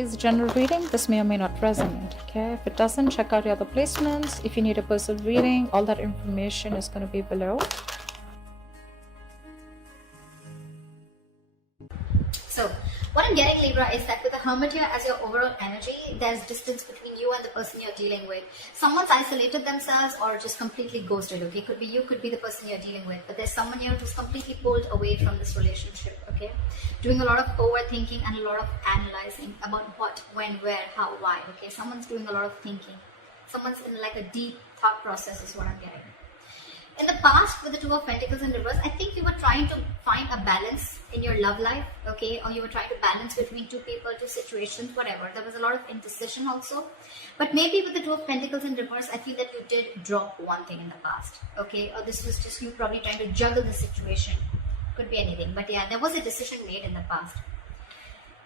is a general reading. This may or may not resonate. Okay, if it doesn't, check out your other placements. If you need a personal reading, all that information is going to be below. So what I'm getting, Libra, is that with the Hermit here as your overall energy, there's distance between you and the person you're dealing with. Someone's isolated themselves or just completely ghosted, okay? Could be you, could be the person you're dealing with. But there's someone here who's completely pulled away from this relationship, okay? Doing a lot of overthinking and a lot of analyzing about what, when, where, how, why, okay? Someone's doing a lot of thinking. Someone's in like a deep thought process is what I'm getting. In the past, with the Two of Pentacles in reverse, I think you were trying to find a balance in your love life, okay? Or you were trying to balance between two people, two situations, whatever. There was a lot of indecision also. But maybe with the Two of Pentacles in reverse, I feel that you did drop one thing in the past, okay? Or this was just you probably trying to juggle the situation. Could be anything. But yeah, there was a decision made in the past.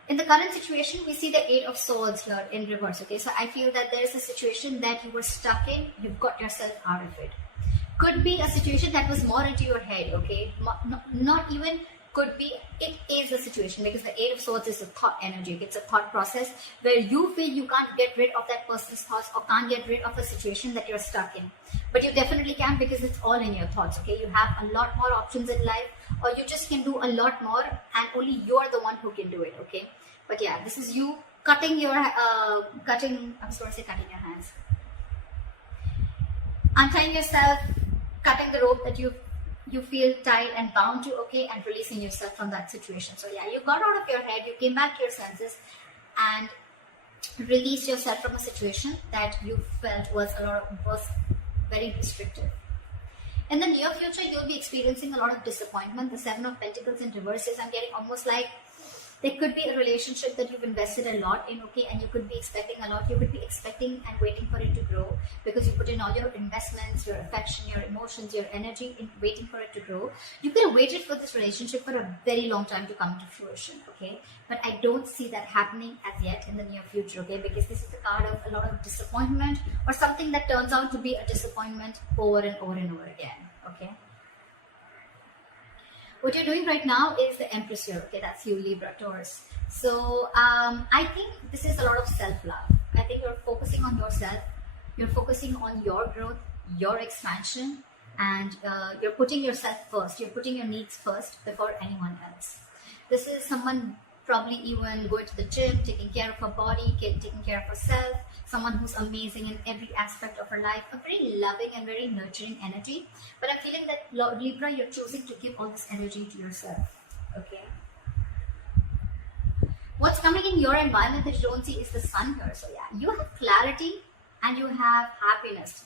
In the current situation, we see the Eight of Swords here in reverse, okay? So I feel that there is a situation that you were stuck in. You've got yourself out of it. Could be a situation that was more into your head, okay? Not even could be, it is a situation, because the Eight of Swords is a thought energy. It's a thought process where you feel you can't get rid of that person's thoughts or can't get rid of a situation that you're stuck in. But you definitely can, because it's all in your thoughts, okay? You have a lot more options in life, or you just can do a lot more, and only you're the one who can do it, okay? But yeah, this is you cutting your, I was going to say cutting your hands. Untying yourself, cutting the rope that you feel tied and bound to, okay, and releasing yourself from that situation. So yeah, you got out of your head, you came back to your senses and released yourself from a situation that you felt was very restrictive. In the near future, you'll be experiencing a lot of disappointment. The Seven of Pentacles in reverse is, I'm getting almost like there could be a relationship that you've invested a lot in, okay, and you could be expecting a lot. You could be expecting and waiting for it to grow, because you put in all your investments, your affection, your emotions, your energy in waiting for it to grow. You could have waited for this relationship for a very long time to come to fruition, okay? But I don't see that happening as yet in the near future, okay? Because this is the card of a lot of disappointment, or something that turns out to be a disappointment over and over and over again, okay? What you're doing right now is the Empress here, okay? That's you, Libra, Taurus. So I think this is a lot of self-love. I think you're focusing on yourself. You're focusing on your growth, your expansion, and you're putting yourself first. You're putting your needs first before anyone else. This is someone probably even going to the gym, taking care of her body, taking care of herself, someone who's amazing in every aspect of her life, a very loving and very nurturing energy. But I'm feeling that, Libra, you're choosing to give all this energy to yourself, okay? What's coming in your environment that you don't see is the Sun here. So yeah, you have clarity and you have happiness,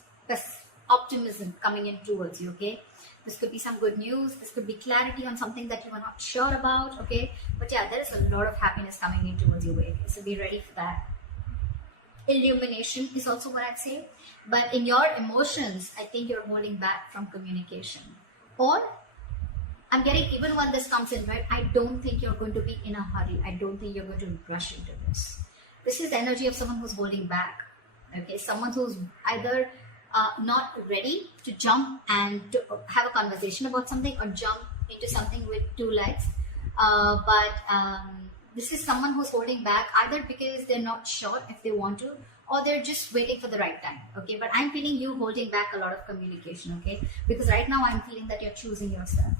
optimism coming in towards you, okay? This could be some good news. This could be clarity on something that you are not sure about, okay? But yeah, there is a lot of happiness coming in towards your way, so be ready for that. Illumination is also what I'd say. But in your emotions, I think you're holding back from communication. Or, I'm getting, even when this comes in, right, I don't think you're going to be in a hurry. I don't think you're going to rush into this. This is the energy of someone who's holding back, okay? Someone who's either not ready to jump and to have a conversation about something, or jump into something with two legs. This is someone who's holding back, either because they're not sure if they want to, or they're just waiting for the right time, okay? But I'm feeling you holding back a lot of communication, okay? Because right now I'm feeling that you're choosing yourself.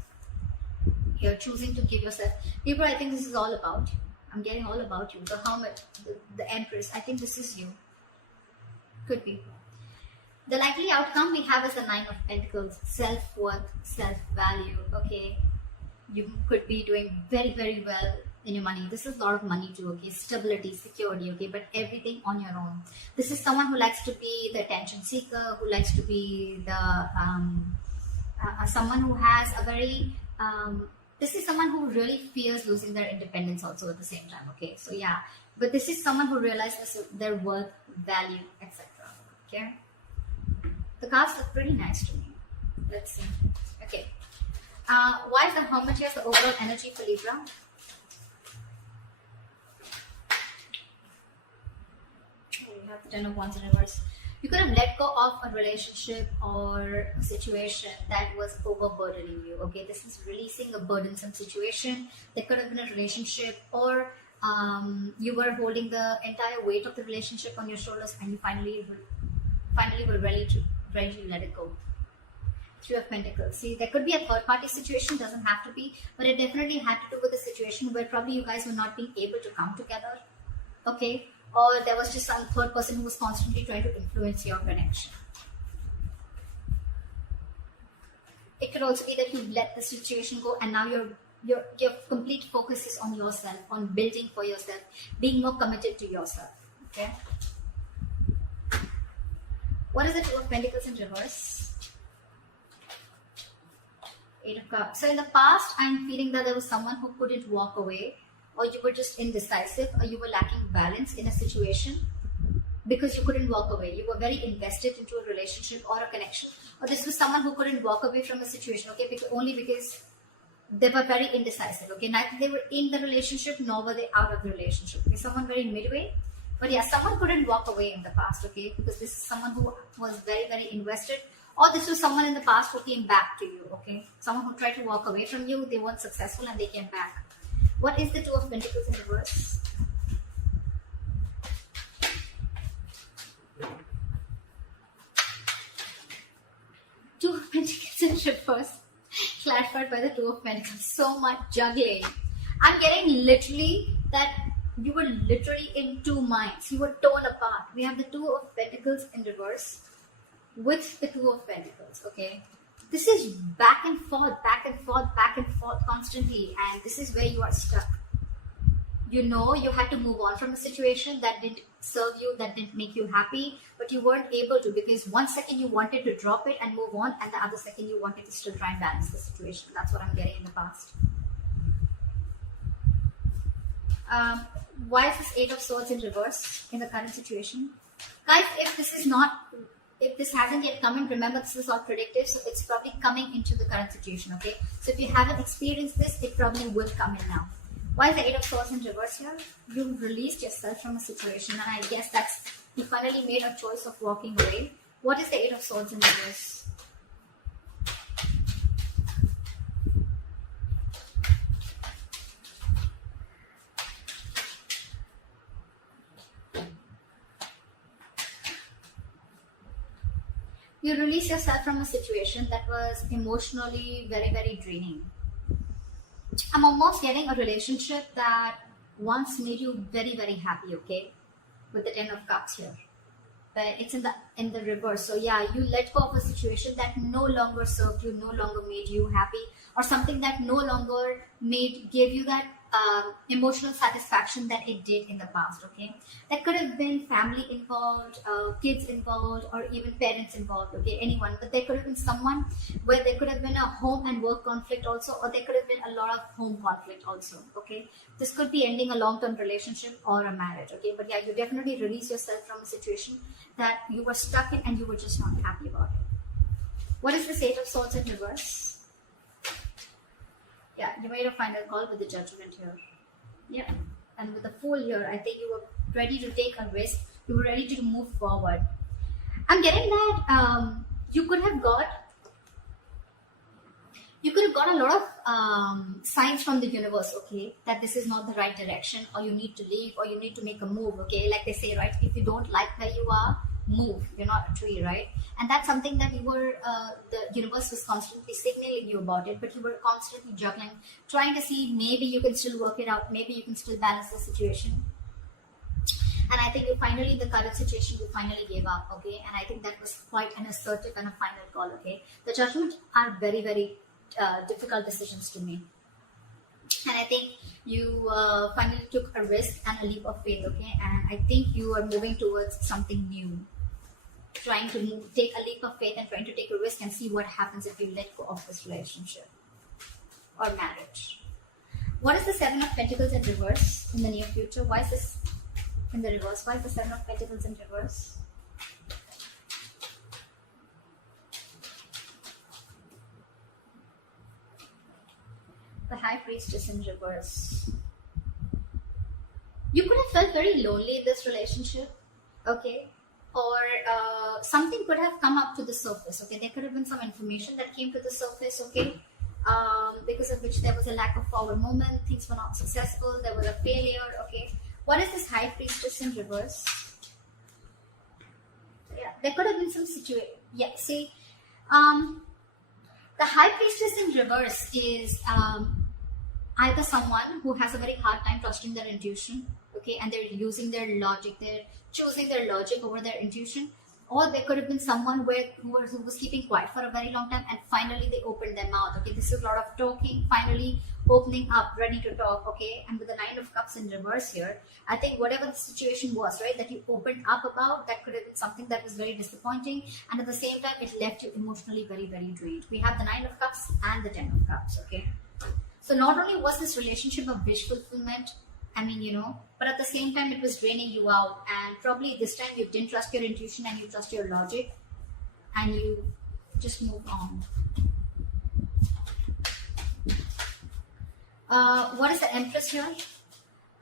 You're choosing to give yourself. People, I think this is all about you. I'm getting all about you. The Hermit, the Empress, I think this is you. Could be. The likely outcome we have is the Nine of Pentacles, self-worth, self-value, okay? You could be doing very, very well in your money. This is a lot of money too, okay? Stability, security, okay? But everything on your own. This is someone who likes to be the attention seeker, who likes to be the, someone who has a very, this is someone who really fears losing their independence also at the same time, okay? So yeah, but this is someone who realizes their worth, value, etc., okay? The cards look pretty nice to me. Let's see. Okay. Why is the Hermit here the overall energy for Libra? We have the Ten of Wands in reverse. You could have let go of a relationship or a situation that was overburdening you. Okay, this is releasing a burdensome situation. There could have been a relationship or You were holding the entire weight of the relationship on your shoulders, and you finally were ready to let it go. Three of Pentacles. See, there could be a third party situation, doesn't have to be, but it definitely had to do with a situation where probably you guys were not being able to come together, okay? Or there was just some third person who was constantly trying to influence your connection. It could also be that you let the situation go, and now your complete focus is on yourself, on building for yourself, being more committed to yourself, okay? What is the Two of Pentacles in reverse? Eight of Cups. So in the past, I'm feeling that there was someone who couldn't walk away, or you were just indecisive, or you were lacking balance in a situation because you couldn't walk away. You were very invested into a relationship or a connection. Or this was someone who couldn't walk away from a situation, okay, only because they were very indecisive, okay? Neither they were in the relationship nor were they out of the relationship. Okay, someone very midway. But yeah, someone couldn't walk away in the past, okay? Because this is someone who was very, very invested. Or this was someone in the past who came back to you, okay? Someone who tried to walk away from you, they weren't successful and they came back. What is the Two of Pentacles in reverse? Two of Pentacles in reverse. Clarified by the Two of Pentacles. So much juggling. I'm getting literally that you were literally in two minds. You were torn apart. We have the Two of Pentacles in reverse with the Two of Pentacles, okay? This is back and forth, back and forth, back and forth constantly, and this is where you are stuck. You know you had to move on from a situation that didn't serve you, that didn't make you happy, but you weren't able to because one second you wanted to drop it and move on, and the other second you wanted to still try and balance the situation. That's what I'm getting in the past. Why is this Eight of Swords in reverse in the current situation? Guys, if this hasn't yet come in, remember this is all predictive, so it's probably coming into the current situation, okay? So if you haven't experienced this, it probably will come in now. Why is the Eight of Swords in reverse here? You've released yourself from a situation, and I guess you finally made a choice of walking away. What is the Eight of Swords in reverse? You release yourself from a situation that was emotionally very, very draining. I'm almost getting a relationship that once made you very, very happy, okay? With the Ten of Cups here. But it's in the reverse. So yeah, you let go of a situation that no longer served you, no longer made you happy, or something that no longer gave you that emotional satisfaction that it did in the past, okay? That could have been family involved, kids involved, or even parents involved, okay? Anyone. But there could have been someone where there could have been a home and work conflict also, or there could have been a lot of home conflict also, okay? This could be ending a long-term relationship or a marriage, okay? But yeah, you definitely release yourself from a situation that you were stuck in and you were just not happy about it. What is this Eight of Swords in reverse? Yeah, you made a final call with the Judgment here. Yeah, and with the Fool here, I think you were ready to take a risk. You were ready to move forward. I'm getting that you could have got a lot of signs from the universe, okay, that this is not the right direction, or you need to leave, or you need to make a move, okay? Like they say, right? If you don't like where you are, move. You're not a tree, right? And that's something that the universe was constantly signaling you about it, but you were constantly juggling, trying to see maybe you can still work it out, maybe you can still balance the situation. And I think the current situation, you finally gave up, okay? And I think that was quite an assertive and a final call, okay? The Judgment are very, very difficult decisions to make. And I think you finally took a risk and a leap of faith, okay? And I think you are moving towards something new. Trying to take a leap of faith and trying to take a risk and see what happens if you let go of this relationship or marriage. What is the Seven of Pentacles in reverse in the near future? Why is this in the reverse? Why is the Seven of Pentacles in reverse? The High Priestess in reverse. You could have felt very lonely in this relationship, okay? Or something could have come up to the surface, okay? There could have been some information that came to the surface, okay? because of which there was a lack of forward movement, things were not successful, there was a failure. Okay, what is this High Priestess in reverse? Yeah, there could have been some situation. Yeah, see, the High Priestess in reverse is either someone who has a very hard time trusting their intuition, okay, and they're using their logic, they're choosing their logic over their intuition, or there could have been someone who was keeping quiet for a very long time and finally they opened their mouth. Okay, this is a lot of talking, finally opening up, ready to talk. Okay, and with the Nine of Cups in reverse here, I think whatever the situation was, right, that you opened up about, that could have been something that was very disappointing, and at the same time it left you emotionally very, very drained. We have the Nine of Cups and the Ten of Cups. Okay, so not only was this relationship a wish fulfillment, I mean, you know, but at the same time it was draining you out, and probably this time you didn't trust your intuition and you trust your logic and you just moved on. What is the Empress here?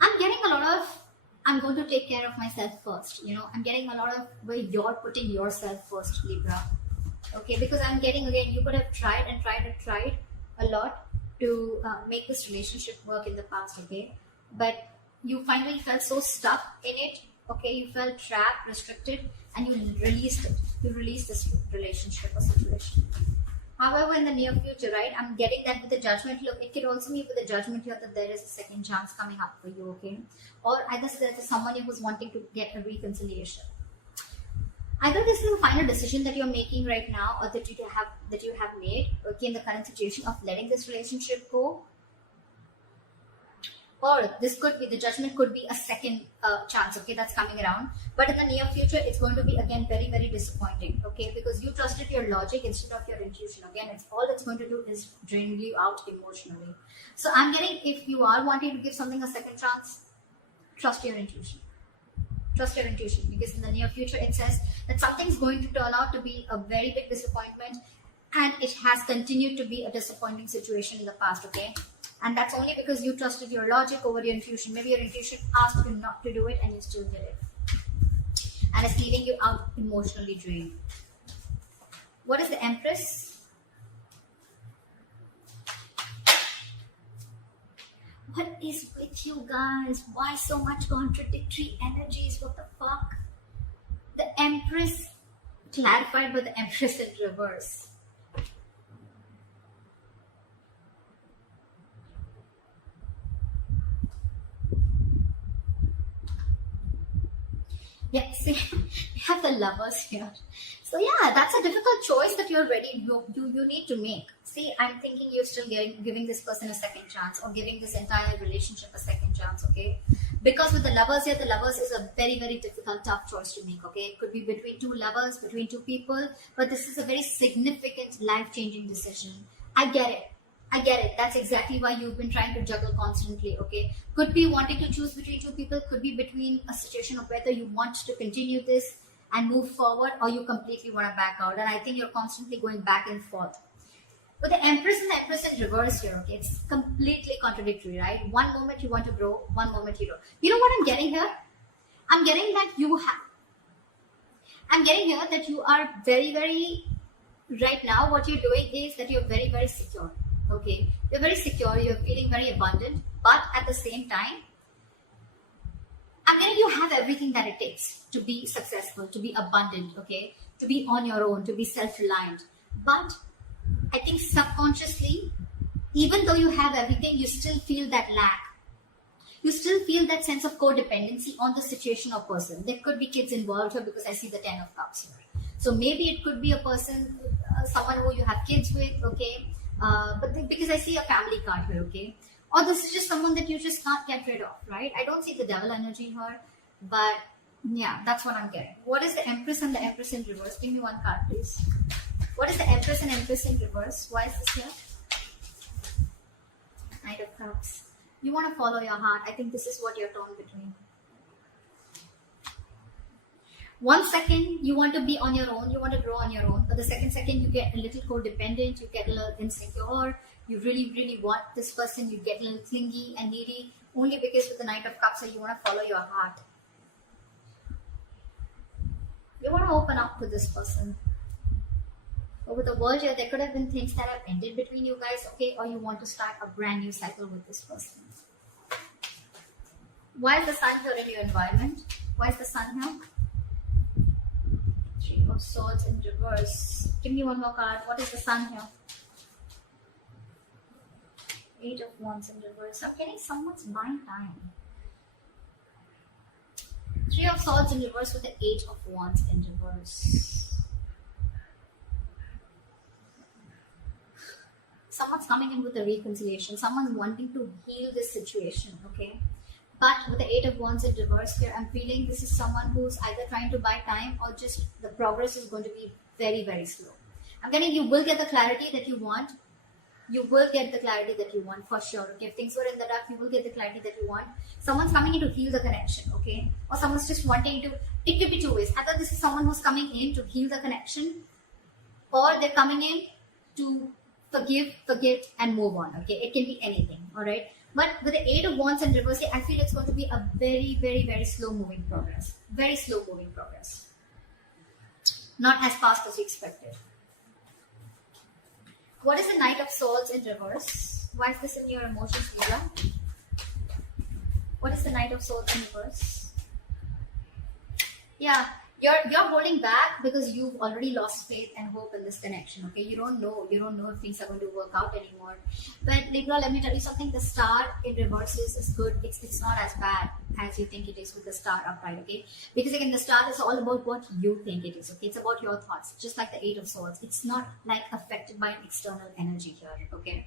I'm getting a lot of, I'm going to take care of myself first, you know, I'm getting a lot of where you're putting yourself first, Libra. Okay, because I'm getting, again, you could have tried and tried and tried a lot to make this relationship work in the past, okay, but you finally felt so stuck in it, okay, you felt trapped, restricted, and you released it. You released this relationship or situation. However, in the near future, right, I'm getting that with the Judgment. Look, it could also be with the Judgment here that there is a second chance coming up for you, okay, or either there's someone who's wanting to get a reconciliation. Either this is the final decision that you're making right now, or that you have made, okay, in the current situation of letting this relationship go, or this could be, the Judgment could be a second chance, okay, that's coming around. But in the near future, it's going to be again very, very disappointing, okay, because you trusted your logic instead of your intuition. Again, it's all it's going to do is drain you out emotionally. So I'm getting, if you are wanting to give something a second chance, trust your intuition. Trust your intuition, because in the near future it says that something's going to turn out to be a very big disappointment, and it has continued to be a disappointing situation in the past, okay, and that's only because you trusted your logic over your intuition. Maybe your intuition asked you not to do it and you still did it, and it's leaving you out emotionally drained. What is the Empress? What is with you guys? Why so much contradictory energies? What the fuck? The Empress clarified with the Empress in reverse. Yeah, see, we have the Lovers here. So yeah, that's a difficult choice that you're ready, you need to make. See, I'm thinking you're still giving this person a second chance, or giving this entire relationship a second chance, okay? Because with the Lovers here, the Lovers is a very, very difficult, tough choice to make, okay? It could be between two lovers, between two people, but this is a very significant, life-changing decision. I get it. I get it. That's exactly why you've been trying to juggle constantly, okay? Could be wanting to choose between two people, could be between a situation of whether you want to continue this and move forward, or you completely want to back out. And I think you're constantly going back and forth. With the Empress and the Empress in reverse here, okay, it's completely contradictory, right? One moment you want to grow, one moment you don't. You know what I'm getting here? I'm getting that you are very, very, right now what you're doing is that you're very, very secure, okay? You're very secure, you're feeling very abundant, but at the same time, I'm getting you have everything that it takes to be successful, to be abundant, okay? To be on your own, to be self-reliant. But I think subconsciously, even though you have everything, you still feel that lack. You still feel that sense of codependency on the situation or person. There could be kids involved here because I see the Ten of Cups here. So maybe it could be a person, someone who you have kids with, okay? Because I see a family card here, okay? Or this is just someone that you just can't get rid of, right? I don't see the Devil energy here, but yeah, that's what I'm getting. What is the Empress and the Empress in reverse? Give me one card, please. What is the Empress and Empress in reverse? Why is this here? Knight of Cups. You want to follow your heart. I think this is what you're torn between. 1 second, you want to be on your own, you want to grow on your own. But the second you get a little codependent, you get a little insecure, you really, really want this person, you get a little clingy and needy, only because with the Knight of Cups, so you want to follow your heart. You want to open up to this person. But with the world here, there could have been things that have ended between you guys, okay? Or you want to start a brand new cycle with this person. Why is the sun here in your environment? Why is the sun here? Three of Swords in reverse. Give me one more card. What is the sun here? Eight of Wands in reverse. I'm getting someone's buying time. Three of Swords in reverse with the Eight of Wands in reverse. Someone's coming in with a reconciliation. Someone's wanting to heal this situation, okay? But with the Eight of Wands in reverse here, I'm feeling this is someone who's either trying to buy time or just the progress is going to be very, very slow. I'm getting you will get the clarity that you want. You will get the clarity that you want for sure. Okay? If things were in the dark, you will get the clarity that you want. Someone's coming in to heal the connection, okay? Or someone's just wanting to, it could be two ways. Either this is someone who's coming in to heal the connection, or they're coming in to forgive, forget, and move on, okay? It can be anything, all right? But with the Eight of Wands in reverse, I feel it's going to be a very, very, very slow moving progress. Very slow moving progress. Not as fast as you expected. What is the Knight of Swords in reverse? Why is this in your emotions, Libra? What is the Knight of Swords in reverse? Yeah, you're holding back because you've already lost faith and hope in this connection, okay? You don't know if things are going to work out anymore. But Libra, let me tell you something. The star in reverse is good. It's not as bad as you think it is with the star upright, okay? Because again, the star is all about what you think it is, okay? It's about your thoughts, just like the Eight of Swords. It's not like affected by an external energy here, okay?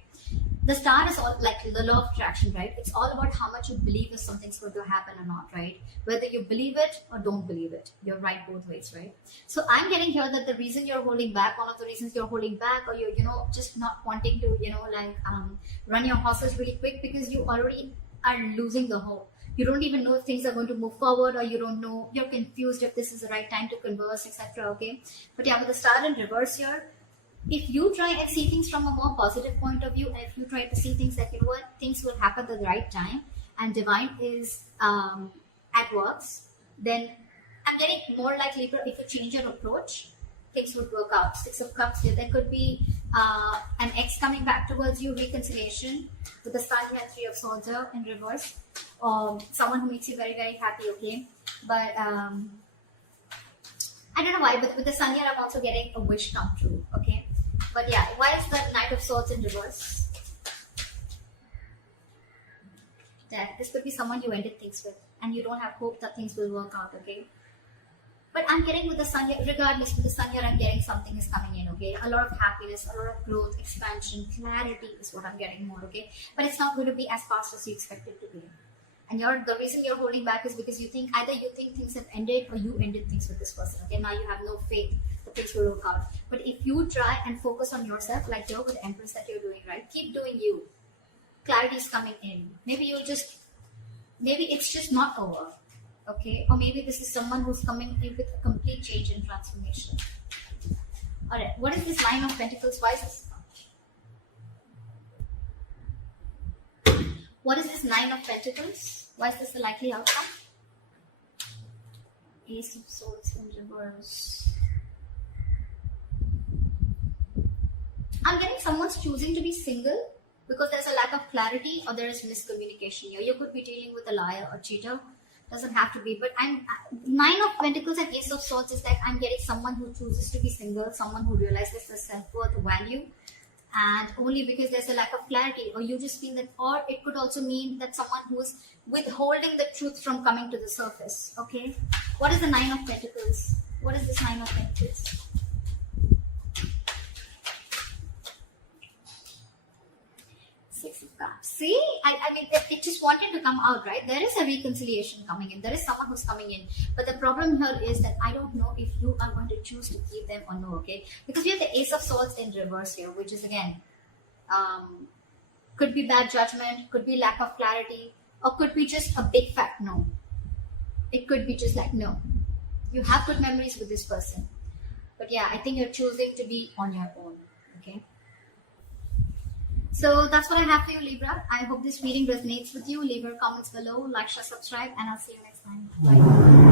The star is all like the law of attraction, right? It's all about how much you believe if something's going to happen or not, right? Whether you believe it or don't believe it, you're right both ways, right? So I'm getting here that the reason you're holding back, one of the reasons you're holding back, or you're just not wanting to run your horses really quick, because you already are losing the hope. You don't even know if things are going to move forward, or you don't know, you're confused if this is the right time to converse, etc. Okay, but yeah, with the star in reverse here, if you try and see things from a more positive point of view, and if you try to see things that, things will happen at the right time and divine is at works, then I'm getting more like Libra, if you change your approach, things would work out. Six of Cups here. There could be an ex coming back towards you, reconciliation with the Sun here, Three of Swords here in reverse. Someone who makes you very, very happy, okay? But I don't know why, but with the Sun here, I'm also getting a wish come true, okay? But yeah, why is the Knight of Swords in reverse? That this could be someone you ended things with, and you don't have hope that things will work out, okay? But I'm getting with the Sun here, regardless, with the Sun here, I'm getting something is coming in, okay? A lot of happiness, a lot of growth, expansion, clarity is what I'm getting more, okay? But it's not going to be as fast as you expect it to be. And the reason you're holding back is because you think things have ended, or you ended things with this person, okay? Now you have no faith that things will work out. But if you try and focus on yourself, like you're with the Empress that you're doing, right? Keep doing you. Clarity is coming in. Maybe it's just not over. Okay, or maybe this is someone who's coming in with a complete change and transformation. Alright, what is this Nine of Pentacles? Why is this? What is this Nine of Pentacles? Why is this the likely outcome? Ace of Swords in reverse. I'm getting someone's choosing to be single because there's a lack of clarity, or there is miscommunication here. You could be dealing with a liar or cheater. Doesn't have to be, but Nine of Pentacles and Ace of Swords is like I'm getting someone who chooses to be single, someone who realizes their self-worth, value, and only because there's a lack of clarity, or you just feel that, or it could also mean that someone who is withholding the truth from coming to the surface. Okay, what is the Nine of Pentacles? What is this Nine of Pentacles? Six of Cups. See, I mean, it just wanted to come out, right? There is a reconciliation coming in. There is someone who's coming in. But the problem here is that I don't know if you are going to choose to keep them or no, okay? Because we have the Ace of Swords in reverse here, which is, again, could be bad judgment, could be lack of clarity, or could be just a big fat no. It could be just like, no. You have good memories with this person. But yeah, I think you're choosing to be on your own, okay? So that's what I have for you, Libra. I hope this reading resonates with you. Leave your comments below, like, share, subscribe, and I'll see you next time. Bye.